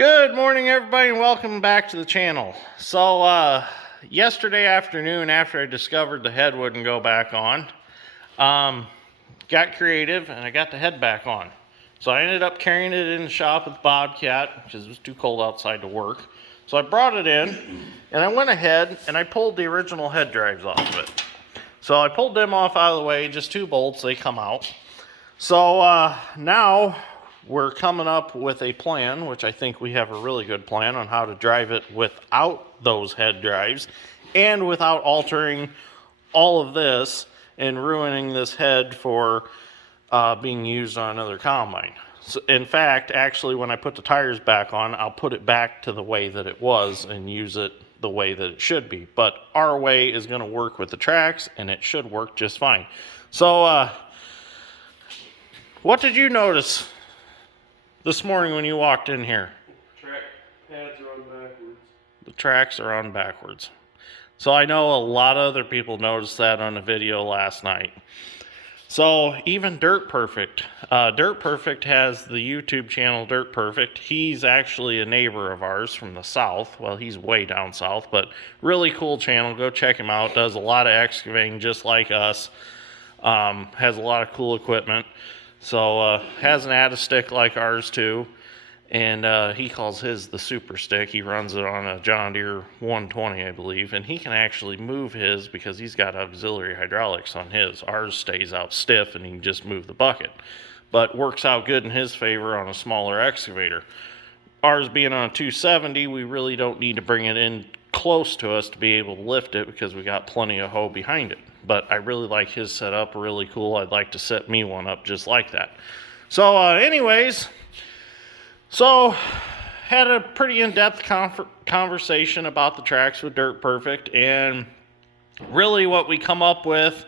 Good morning, everybody, and welcome back to the channel. So, yesterday afternoon, after I discovered the head wouldn't go back on, got creative and I got the head back on. So I ended up carrying it in the shop with Bobcat because it was too cold outside to work. So I brought it in and I went ahead and I pulled the original head drives off of it. So I pulled them off out of the way, just 2 bolts, they come out. So now we're coming up with a plan, which I think we have a really good plan on how to drive it without those head drives and without altering all of this and ruining this head for being used on another combine. So in fact, actually, when I put the tires back on, I'll put it back to the way that it was and use it the way that it should be. But our way is going to work with the tracks, and it should work just fine. So what did you notice this morning when you walked in here? Track pads are on backwards. The tracks are on backwards. So I know a lot of other people noticed that on the video last night. So even Dirt Perfect. Dirt Perfect has the YouTube channel Dirt Perfect. He's actually a neighbor of ours from the south. Well, he's way down south, but really cool channel. Go check him out. Does a lot of excavating just like us. Has a lot of cool equipment. So has an add-a stick like ours too, and he calls his the super stick. He runs it on a John Deere 120, I believe, and he can actually move his because he's got auxiliary hydraulics on his. Ours stays out stiff and he can just move the bucket, but works out good in his favor on a smaller excavator. Ours being on a 270, we really don't need to bring it in close to us to be able to lift it because we got plenty of hoe behind it. But I really like his setup, really cool. I'd like to set me one up just like that. So anyways, so had a pretty in-depth conversation about the tracks with Dirt Perfect, and really what we come up with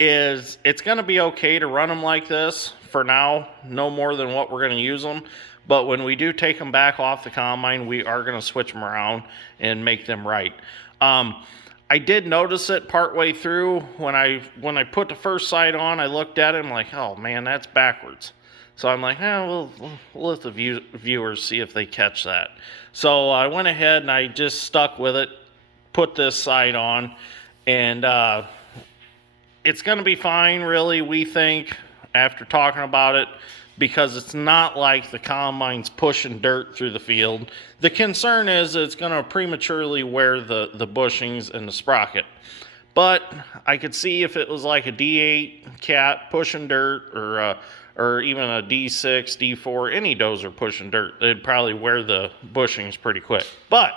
is it's going to be okay to run them like this for now, no more than what we're going to use them. But when we do take them back off the combine, we are going to switch them around and make them right. I did notice it partway through when I put the first sight on. I looked at it and I'm like, oh man, that's backwards. So I'm like, we'll let the viewers see if they catch that. So I went ahead and I just stuck with it, put this side on, and it's going to be fine, really, we think, after talking about it, because it's not like the combine's pushing dirt through the field. The concern is it's going to prematurely wear the bushings and the sprocket. But I could see if it was like a D8 cat pushing dirt, or even a D6, D4, any dozer pushing dirt, they'd probably wear the bushings pretty quick. But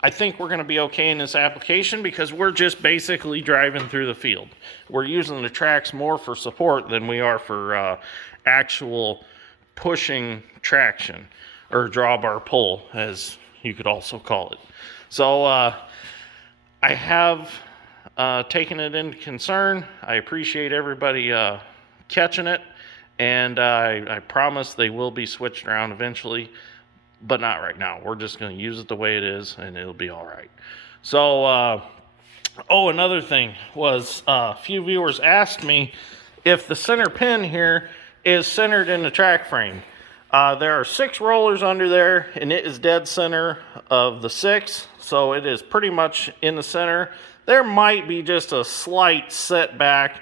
I think we're going to be okay in this application because we're just basically driving through the field. We're using the tracks more for support than we are for actual pushing traction, or drawbar pull, as you could also call it. So I have taken it into concern. I appreciate everybody catching it, and I promise they will be switched around eventually, but not right now. We're just going to use it the way it is, and it'll be all right. So another thing was a few viewers asked me if the center pin here is centered in the track frame. There are 6 rollers under there, and it is dead center of the 6, so it is pretty much in the center. There might be just a slight setback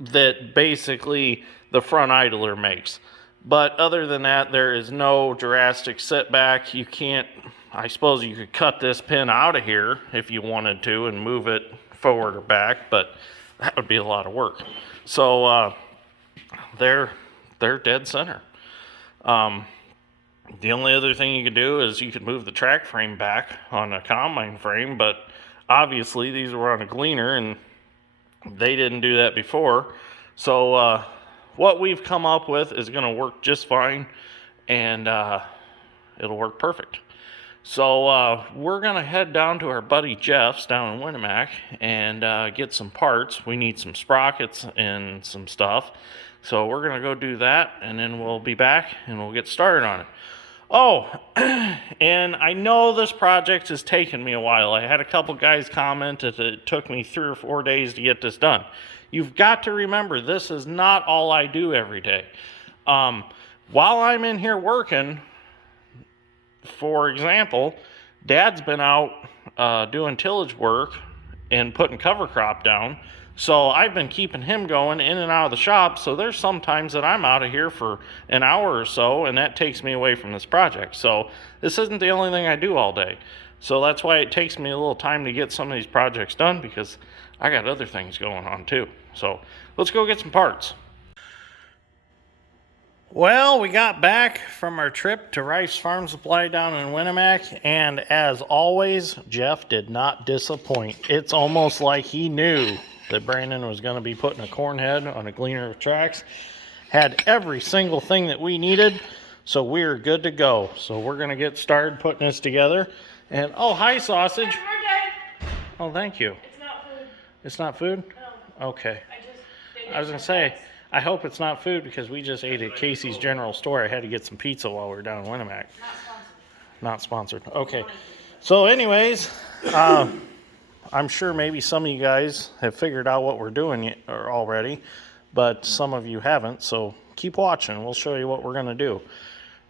that basically the front idler makes, but other than that, there is no drastic setback. You can't, I suppose you could cut this pin out of here if you wanted to and move it forward or back, but that would be a lot of work. So they're dead center. The only other thing you could do is you could move the track frame back on a combine frame, but obviously these were on a Gleaner and they didn't do that before. So what we've come up with is going to work just fine, and it'll work perfect. So we're going to head down to our buddy Jeff's down in Winnemac and get some parts. We need some sprockets and some stuff. So we're going to go do that, and then we'll be back and we'll get started on it. Oh, and I know this project has taken me a while. I had a couple guys comment that it took me 3 or 4 days to get this done. You've got to remember, this is not all I do every day. While I'm in here working, for example, Dad's been out doing tillage work and putting cover crop down. So I've been keeping him going in and out of the shop. So there's some times that I'm out of here for an hour or so, and that takes me away from this project. So this isn't the only thing I do all day. So that's why it takes me a little time to get some of these projects done, because I got other things going on too. So let's go get some parts. Well, we got back from our trip to Rice Farm Supply down in Winnemac, and as always, Jeff did not disappoint. It's almost like he knew that Brandon was going to be putting a corn head on a Gleaner with tracks. Had every single thing that we needed, so we're good to go. So we're going to get started putting this together. And, oh, hi, Sausage. Happy birthday. Oh, thank you. It's not food. It's not food? No. Okay. They I was going to say, I hope it's not food, because we just ate at Casey's General Store. I had to get some pizza while we were down in Winnemac. Not sponsored. Okay. So anyways, I'm sure maybe some of you guys have figured out what we're doing already, but some of you haven't. So keep watching. We'll show you what we're going to do.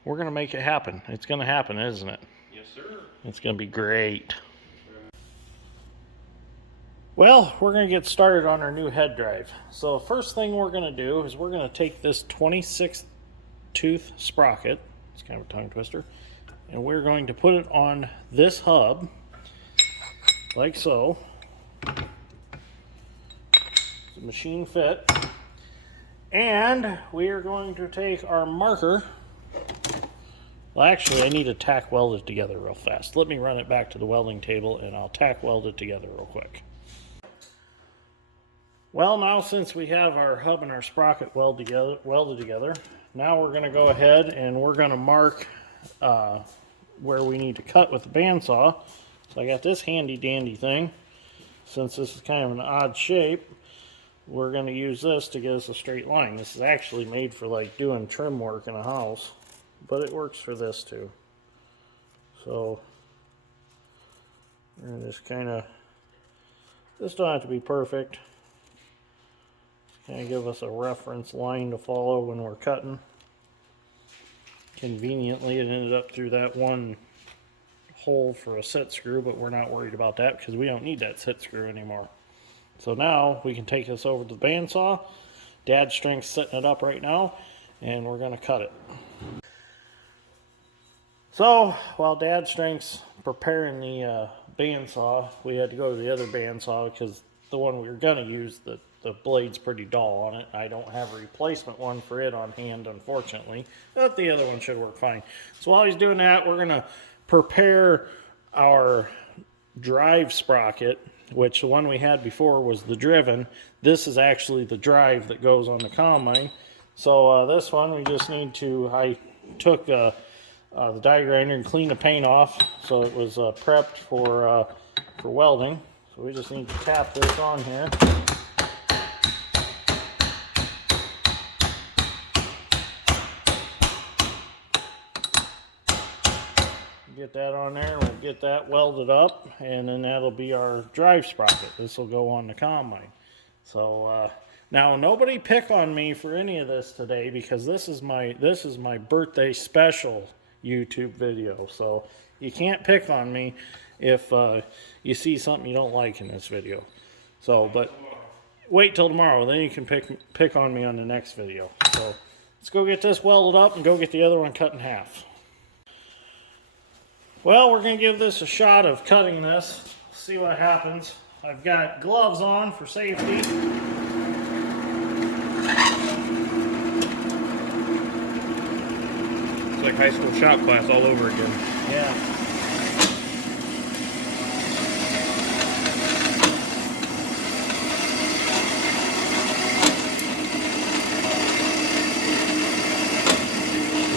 We're going to make it happen. It's going to happen, isn't it? Yes, sir. It's going to be great. Well, we're going to get started on our new head drive. So first thing we're going to do is we're going to take this 26 tooth sprocket, it's kind of a tongue twister, and we're going to put it on this hub, like so. It's a machine fit. And we are going to take our marker. Well, actually, I need to tack weld it together real fast. Let me run it back to the welding table, and I'll tack weld it together real quick. Well, now since we have our hub and our sprocket welded together, now we're going to go ahead and we're going to mark where we need to cut with the bandsaw. So I got this handy dandy thing. Since this is kind of an odd shape, we're going to use this to get us a straight line. This is actually made for like doing trim work in a house, but it works for this too. So we're just kind of, this don't have to be perfect. Kind of give us a reference line to follow when we're cutting. Conveniently, it ended up through that one hole for a set screw, but we're not worried about that because we don't need that set screw anymore. So now we can take this over to the bandsaw. Dad's strength's setting it up right now, and we're going to cut it. So while Dad's strength's preparing the bandsaw, we had to go to the other bandsaw because the one we were going to use, the blade's pretty dull on it. I don't have a replacement one for it on hand, unfortunately, but the other one should work fine. So while he's doing that, we're going to prepare our drive sprocket, which the one we had before was the driven. This is actually the drive that goes on the combine. So this one, we just need to, I took the die grinder and cleaned the paint off so it was prepped for welding. So we just need to tap this on here. Get that on there, we'll get that welded up, and then that'll be our drive sprocket. This will go on the combine. So now nobody pick on me for any of this today, because this is my birthday special YouTube video. So you can't pick on me if you see something you don't like in this video. So, but wait till tomorrow, then you can pick on me on the next video. So let's go get this welded up and go get the other one cut in half. Well, we're going to give this a shot of cutting this, see what happens. I've got gloves on for safety. It's like high school shop class all over again. Yeah.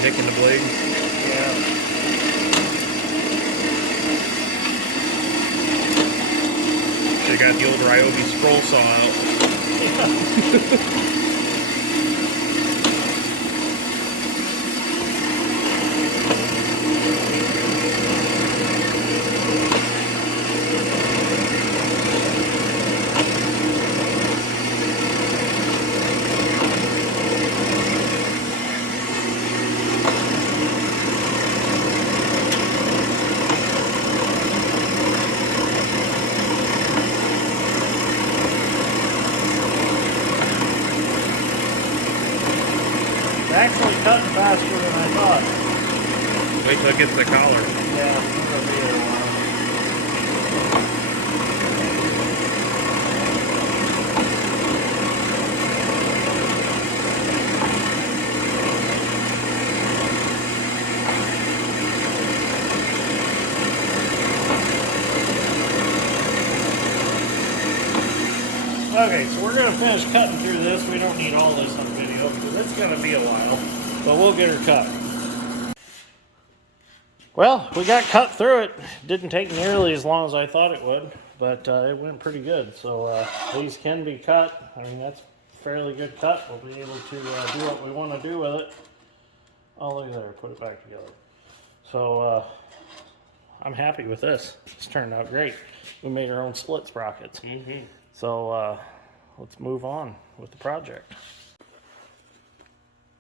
Nicking the blade. Yeah. They got the old Ryobi scroll saw out. thought. Wait till it gets the collar. Yeah, it'll be a while. Okay, so we're going to finish cutting through this. We don't need all this on video because it's going to be a while, but we'll get her cut. Well, we got cut through it. Didn't take nearly as long as I thought it would, but it went pretty good. So these can be cut. I mean, that's a fairly good cut. We'll be able to do what we want to do with it. Oh, look at there. Put it back together. So I'm happy with this. It's turned out great. We made our own split sprockets. Mm-hmm. So let's move on with the project.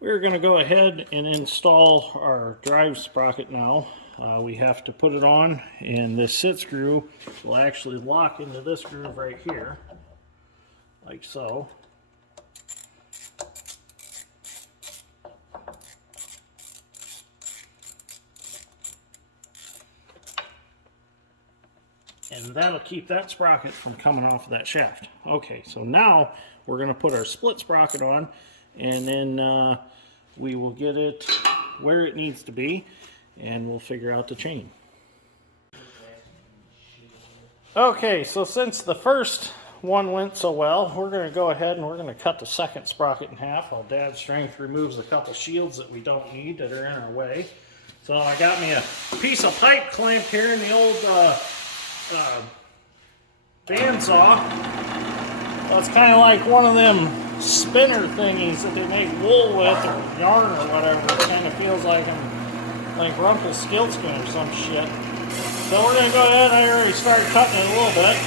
We're going to go ahead and install our drive sprocket now. We have to put it on, and this sit screw will actually lock into this groove right here, like so. And that'll keep that sprocket from coming off of that shaft. Okay, so now we're going to put our split sprocket on, and then we will get it where it needs to be, and we'll figure out the chain. Okay, so since the first one went so well, we're going to go ahead and we're going to cut the second sprocket in half while Dad's strength removes a couple shields that we don't need that are in our way. So I got me a piece of pipe clamp here in the old bandsaw. Well, it's kind of like one of them spinner thingies that they make wool with or yarn or whatever. It kind of feels like like Rumpelstiltskin or some shit. So we're going to go ahead. I already started cutting it a little bit.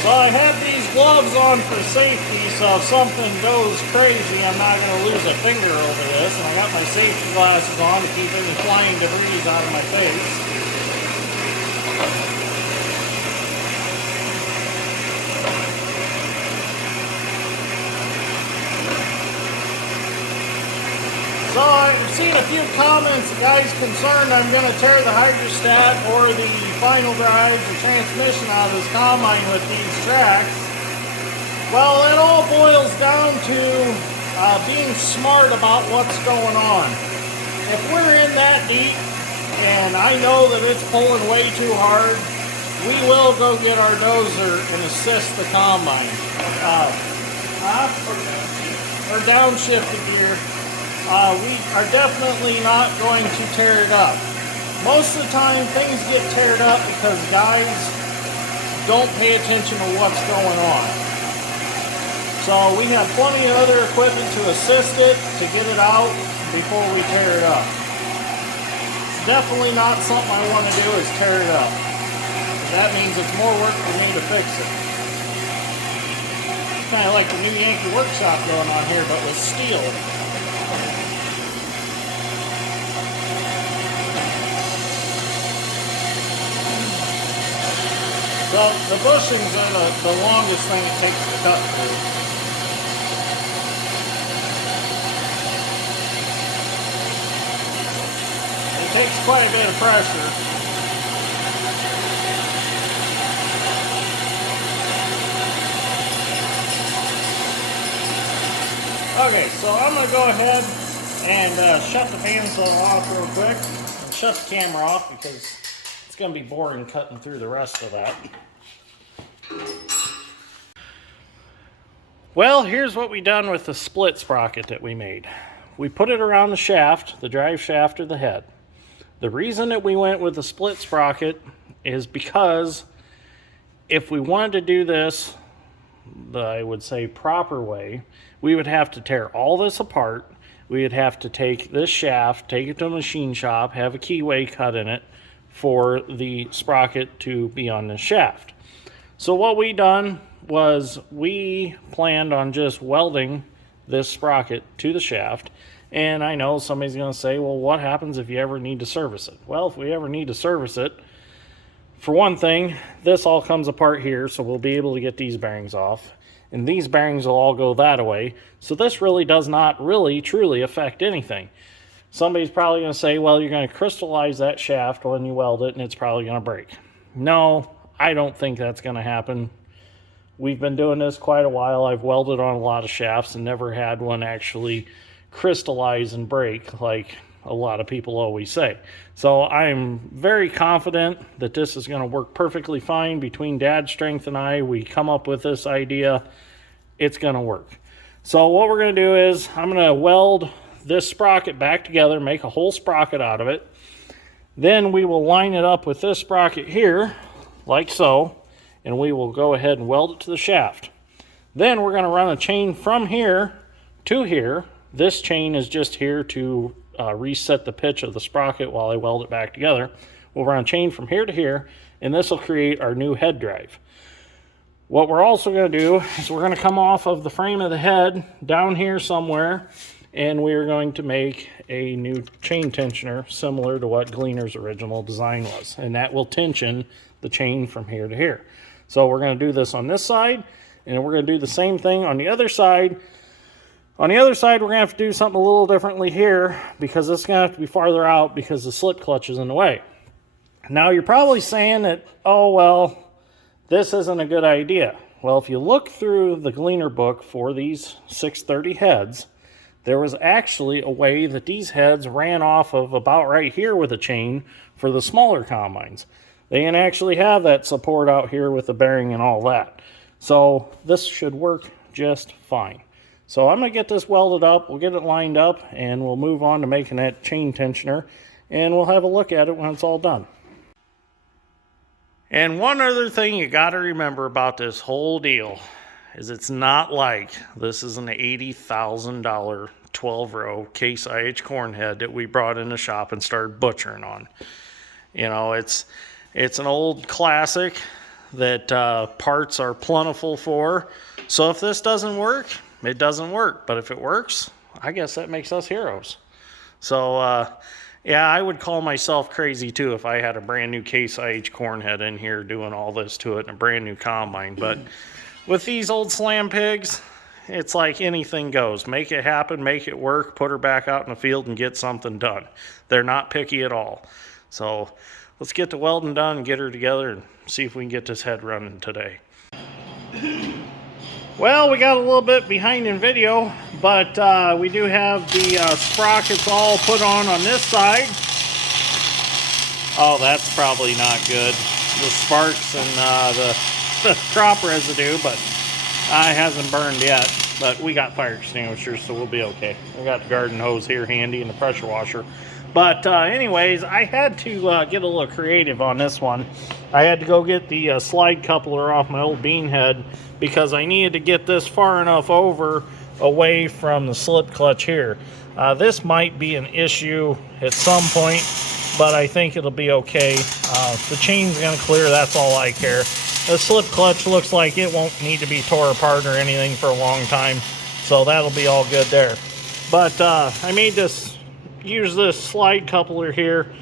So I have these gloves on for safety, so if something goes crazy, I'm not going to lose a finger over this. And I got my safety glasses on to keep any flying debris out of my face. So I've seen a few comments, the guys concerned I'm going to tear the hydrostat or the final drive, the transmission out of this combine with these tracks. Well, it all boils down to being smart about what's going on. If we're in that deep and I know that it's pulling way too hard, we will go get our dozer and assist the combine. Or downshifted gear. We are definitely not going to tear it up. Most of the time things get teared up because guys don't pay attention to what's going on. So we have plenty of other equipment to assist it, to get it out before we tear it up. It's definitely not something I want to do is tear it up. That means it's more work for me to fix it. It's kind of like the new Yankee Workshop going on here, but with steel. So the bushings are the longest thing it takes to cut through. It takes quite a bit of pressure. Okay, so I'm going to go ahead and shut the bandsaw off real quick and shut the camera off because it's going to be boring cutting through the rest of that. Well, here's what we done with the split sprocket that we made. We put it around the shaft, the drive shaft or the head. The reason that we went with the split sprocket is because if we wanted to do this, I would say proper way, we would have to tear all this apart. We would have to take this shaft, take it to a machine shop, have a keyway cut in it for the sprocket to be on the shaft. So what we done was we planned on just welding this sprocket to the shaft. And I know somebody's going to say, well, what happens if you ever need to service it? Well, if we ever need to service it, for one thing, this all comes apart here, so we'll be able to get these bearings off. and these bearings will all go that way. So this really does not really truly affect anything. Somebody's probably going to say, well, you're going to crystallize that shaft when you weld it and it's probably going to break. No, I don't think that's going to happen. We've been doing this quite a while. I've welded on a lot of shafts and never had one actually crystallize and break like a lot of people always say. So I'm very confident that this is going to work perfectly fine. Between Dad's strength and I, we come up with this idea. It's going to work. So what we're going to do is I'm going to weld this sprocket back together, make a whole sprocket out of it. Then we will line it up with this sprocket here, like so, and we will go ahead and weld it to the shaft. Then we're going to run a chain from here to here. This chain is just here to reset the pitch of the sprocket while I weld it back together. We'll run a chain from here to here, and this will create our new head drive. What we're also going to do is we're going to come off of the frame of the head down here somewhere, and we're going to make a new chain tensioner similar to what Gleaner's original design was, and that will tension the chain from here to here. So we're going to do this on this side, and we're going to do the same thing on the other side. On the other side, we're going to have to do something a little differently here because it's going to have to be farther out because the slip clutch is in the way. Now you're probably saying that, oh well, this isn't a good idea. Well, if you look through the Gleaner book for these 630 heads, there was actually a way that these heads ran off of about right here with a chain for the smaller combines. They didn't actually have that support out here with the bearing and all that. So this should work just fine. So I'm going to get this welded up, we'll get it lined up, and we'll move on to making that chain tensioner, and we'll have a look at it when it's all done. And one other thing you got to remember about this whole deal is it's not like this is an $80,000 12-row Case IH corn head that we brought in the shop and started butchering on. You know, it's an old classic that parts are plentiful for. So if this doesn't work, it doesn't work. But if it works, I guess that makes us heroes. So yeah, I would call myself crazy too if I had a brand new Case IH corn head in here doing all this to it in a brand new combine. But with these old slam pigs, it's like anything goes. Make it happen, make it work, put her back out in the field and get something done. They're not picky at all. So let's get the welding done and get her together and see if we can get this head running today. Well, we got a little bit behind in video, but we do have the sprockets all put on this side. Oh, that's probably not good. The sparks and the crop residue, but it hasn't burned yet. But we got fire extinguishers, so we'll be okay. We got the garden hose here handy and the pressure washer. But anyways, I had to get a little creative on this one. I had to go get the slide coupler off my old bean head because I needed to get this far enough over away from the slip clutch here. This might be an issue at some point, but I think it'll be okay. The chain's going to clear, that's all I care. The slip clutch looks like it won't need to be tore apart or anything for a long time, so that'll be all good there. But I made this, use this slide coupler here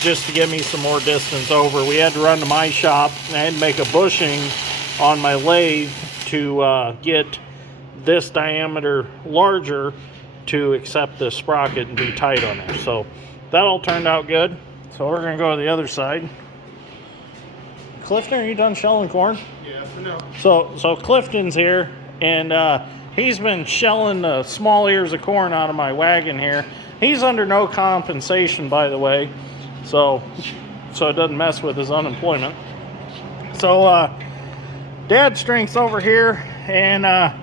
just to give me some more distance over. We had to run to my shop and I had to make a bushing on my lathe to get this diameter larger to accept this sprocket and be tight on there. So that all turned out good. So we're going to go to the other side. Clifton, are you done shelling corn? Yeah, for now. So Clifton's here, and he's been shelling the small ears of corn out of my wagon here. He's under no compensation, by the way, so it doesn't mess with his unemployment. So Dad's strength's over here, and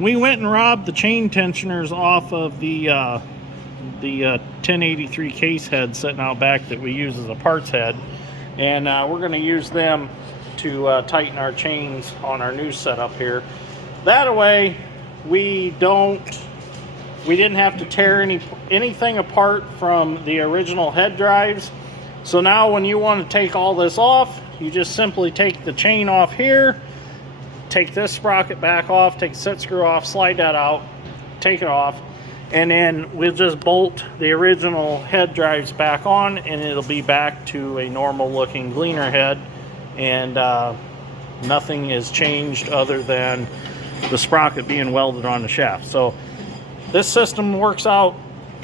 we went and robbed the chain tensioners off of the 1083 case head sitting out back that we use as a parts head. And we're going to use them to tighten our chains on our new setup here. That way, we didn't have to tear anything apart from the original head drives. So now when you want to take all this off, you just simply take the chain off here, take this sprocket back off, take the set screw off, slide that out, take it off, and then we'll just bolt the original head drives back on, and it'll be back to a normal looking Gleaner head, and nothing is changed other than the sprocket being welded on the shaft. So this system works out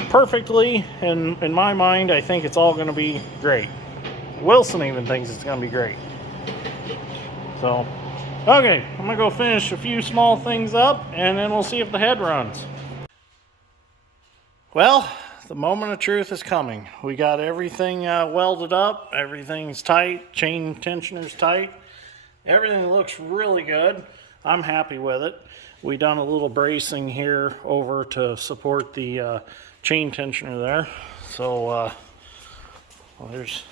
perfectly, and in my mind, I think it's all going to be great. Wilson even thinks it's going to be great. So, okay, I'm going to go finish a few small things up, and then we'll see if the head runs. Well, the moment of truth is coming. We got everything welded up. Everything's tight. Chain tensioner's tight. Everything looks really good. I'm happy with it. We done a little bracing here over to support the chain tensioner there. So, well, there's...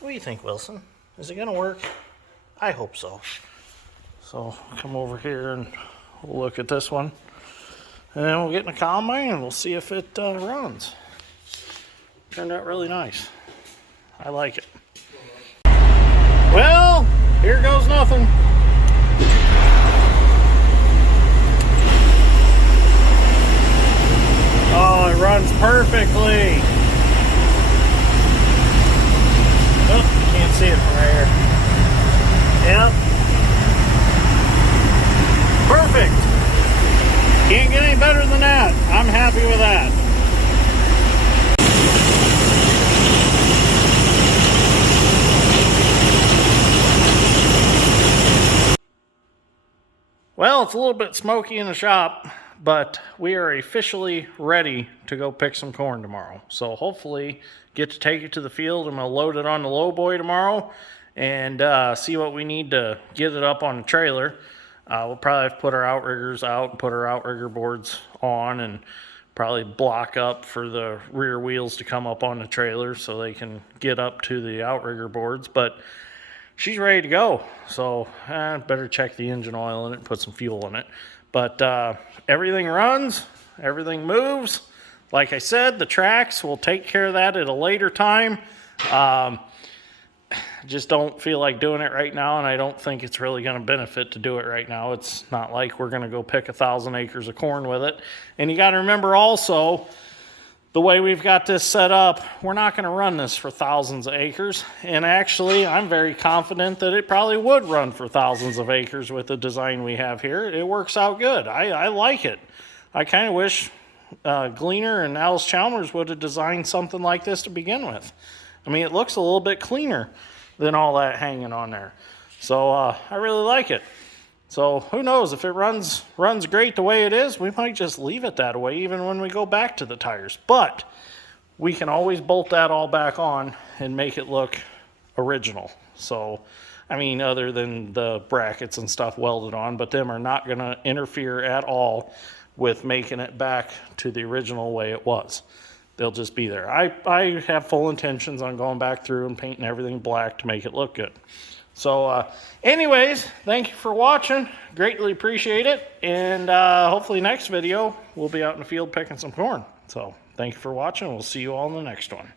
What do you think, Wilson? Is it going to work? I hope so. So, come over here and we'll look at this one. And then we'll get in the combine and we'll see if it runs. Turned out really nice. I like it. Well, here goes nothing. Oh, it runs perfectly. Oh, you can't see it from right here. Yep. Perfect. Can't get any better than that. I'm happy with that. Well, it's a little bit smoky in the shop, but we are officially ready to go pick some corn tomorrow. So hopefully get to take it to the field and we'll load it on the lowboy tomorrow and see what we need to get it up on the trailer. We'll probably have to put our outriggers out and put our outrigger boards on and probably block up for the rear wheels to come up on the trailer so they can get up to the outrigger boards. But she's ready to go. So I better check the engine oil in it and put some fuel in it. But everything runs, everything moves. Like I said, the tracks, we'll take care of that at a later time. Just don't feel like doing it right now, and I don't think it's really going to benefit to do it right now. It's not like we're going to go pick 1,000 acres of corn with it. And you got to remember also, the way we've got this set up, we're not going to run this for thousands of acres. And actually, I'm very confident that it probably would run for thousands of acres with the design we have here. It works out good. I like it. I kind of wish Gleaner and Alice Chalmers would have designed something like this to begin with. I mean, it looks a little bit cleaner than all that hanging on there. So I really like it. So who knows, if it runs great the way it is, we might just leave it that way even when we go back to the tires. But we can always bolt that all back on and make it look original. So, I mean, other than the brackets and stuff welded on, but them are not going to interfere at all with making it back to the original way it was. They'll just be there. I have full intentions on going back through and painting everything black to make it look good. So anyways, thank you for watching. Greatly appreciate it. And hopefully next video, we'll be out in the field picking some corn. So thank you for watching. We'll see you all in the next one.